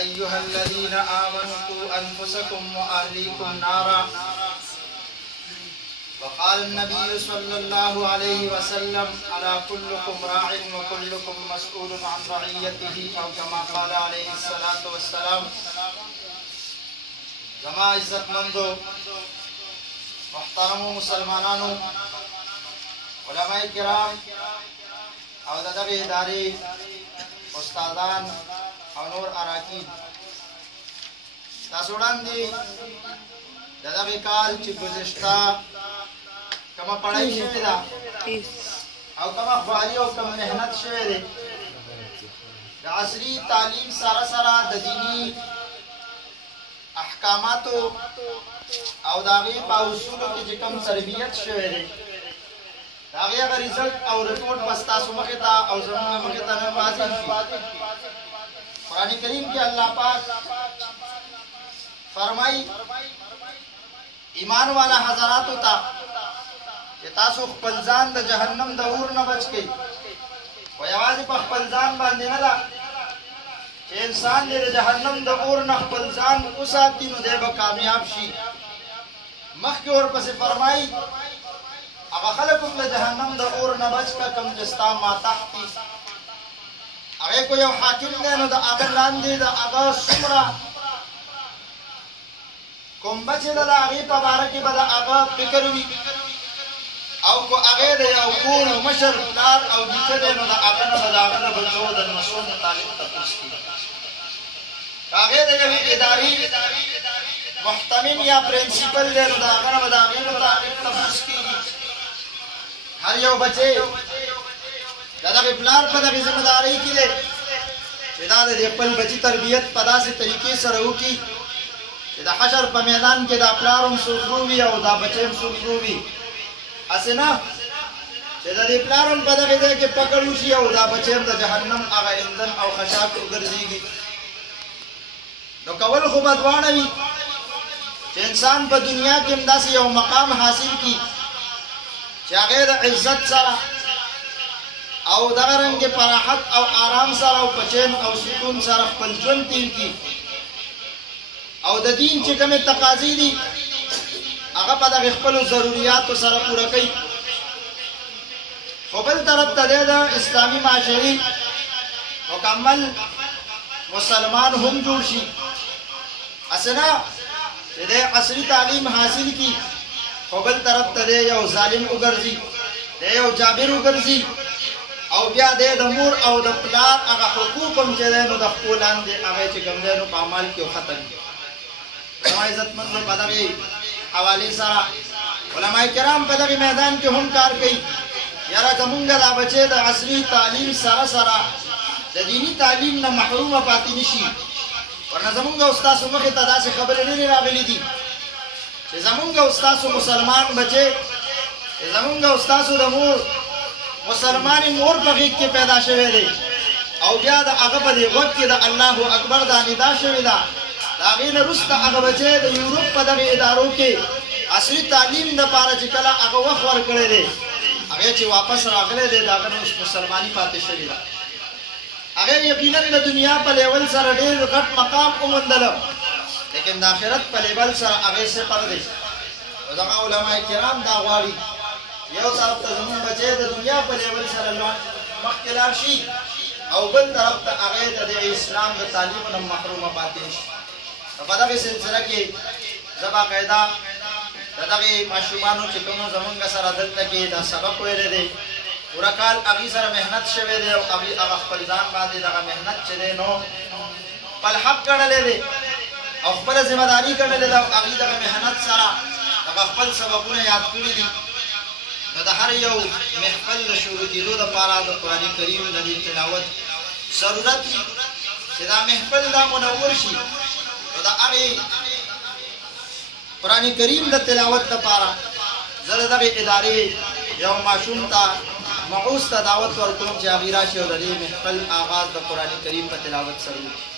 أيها الذين آمنوا قوا أنفسكم وأهليكم نارا وقال النبي صلى الله عليه وسلم على كلكم راع وكلكم مسؤول عن رعيته أو كما قال عليه الصلاة والسلام. زما عزت مندو محترم مسلمانانو علماء کرام او دغه ادارې استادان او نور اراکین تاسو وړاندې دغه کال چې گذشته کومه پړای شوې ده او کومه خواري او کومه مهنت شوې ده د عصري تعلیم سره سره د دینی احکاماتو او داغي په اصولو کې چې کوم تربیت شوې ده داغي هغه ریزلټ او رپورټ بس تاسو مخې ته او زموږ مخې ته نه واضح شي. قرآن کریم کې الله پاک فرمایي ایمان والا حضراتو ته چې تاسو خپل ځان د جهنم د اور نه بچ کړئ او یوازې په خپل ځان باندې نه ده چې انسان دې د جهنم د اور نه خپل ځان وساتي نو دی به کامیاب شي. مخکې ورپسې فرمایي هغه خلک هم د جهنم د اور نه بچ کړه کوم چې ستا ماتحت دي هغې کو یو حاکم دی نو د هغه لاندې د هغه څومره کوم بچې ده د هغې په باره کې به د هغه فکر وي او کو هغې د یو کور مشر پلار او نیکه دی نو د هغه نه به د هغه د بچو د نسو متعلق تپوس کېږي. هغې د یوې ادارې محتمم یا پرنسپل دی نو د هغه نه به د هغې متعلق تپوس کېږي. هر یو بچی د دغه پلار په دغه ذمہدارۍ کې دی چې دا د خپل بچي تربیت په داسې طریقې سره وکړي چې د حشر په میدان کې دا پلار هم سوکرو وي او دا بچی هم سوکرو وي. هسې نه چې د دې پلار هم په دغه ځای کې پکړ وشي او دا بچی هم د جهنم هغه ایندن او خشاک وګرځېږي. نو کول خو به دواړه وي چې انسان په دنیا کې هم داسې یو مقام حاصل کړي چې هغې د عزت سره او دغه رنګې پراحت او آرام سره او په چین او سکون سره خپل ژوند تیر کړي او د دین چې کومې تقاضې دي هغه په دغه خپلو ضروریاتو سره پوره کوي. خو بل طرف ته دی د اسلامي معاشرې مکمل مسلمان هم جوړ شي. هسې نه چې دی عصري تعلیم حاصل کړي خو بل طرف ته دی یو ظالم وګرځي دی یو جابر وګرځي او بیا دی د مور او د پلار هغه حقوق هم چې دی نو د خپلو لاندې هغه چې کوم دی نو په عمل کې ختم کړي. زما عزتمندو په دغې حوالې سره علماء کرام په دغې میدان کې هم کار کوي. یاره زمونږ دا بچی د عصري تعلیم سره سره د دیني تعلیم نه محرومه پاتې نه شي ورنه زمونږ او ستاسو مخې ته داسې خبرې ډېرې راغلي دي چې زمونږ او ستاسو مسلمان بچی زمونږ او ستاسو د مور مسلمانې مور په غېږ کې پیدا شوی دی او بیا د هغه په دې غوږ کې د الله اکبر دا ندا شوې ده. د هغې نه وروسته هغه بچی د یوروپ په دغې ادارو کې عصري تعلیم دپاره چې کله هغه وخت ورکړی دی هغې چې واپس راغلی دی د هغه نه اوس مسلماني پاتې شوې ده. هغې یقینا د دنیا په لیول سره ډېر غټ مقام وموندله لیکن د آخرت په لیول سره هغې صفر دی. او دغه علماء کرام دا غواړي یو طرف ته زمونږ بچی د دنیا په لیول سره مخکې لاړ شي او بل طرف ته هغې د اسلام د تعلیم نه محرومه پاتې شي. په دغې سلسله کې زه باقاعده د دغې ماشومانو چې کومو زمونږ سره دلته کې دا سبق ویلی دی پوره کال هغې سره محنت شوی دی او هغه خپل ځان باندې دغه محنت چې دی نو خپل حق ګڼلی دی او خپله ذمهداري ګڼلې ده او هغې دغه محنت سره هغه خپل سبقونه یاد کړي دي. نو د هر یو محفل د شروع کېدو دپاره د قرآن کریم د دې تلاوت ضرورت وي چې دا محفل دا منور شي. نو د هغې قرآن کریم د تلاوت دپاره زه د دغې ادارې یو ماشوم ته معوس ته دعوت ورکوم چې هغې راشي او د دې محفل آغاز د قرآن کریم په تلاوت سره وکړي.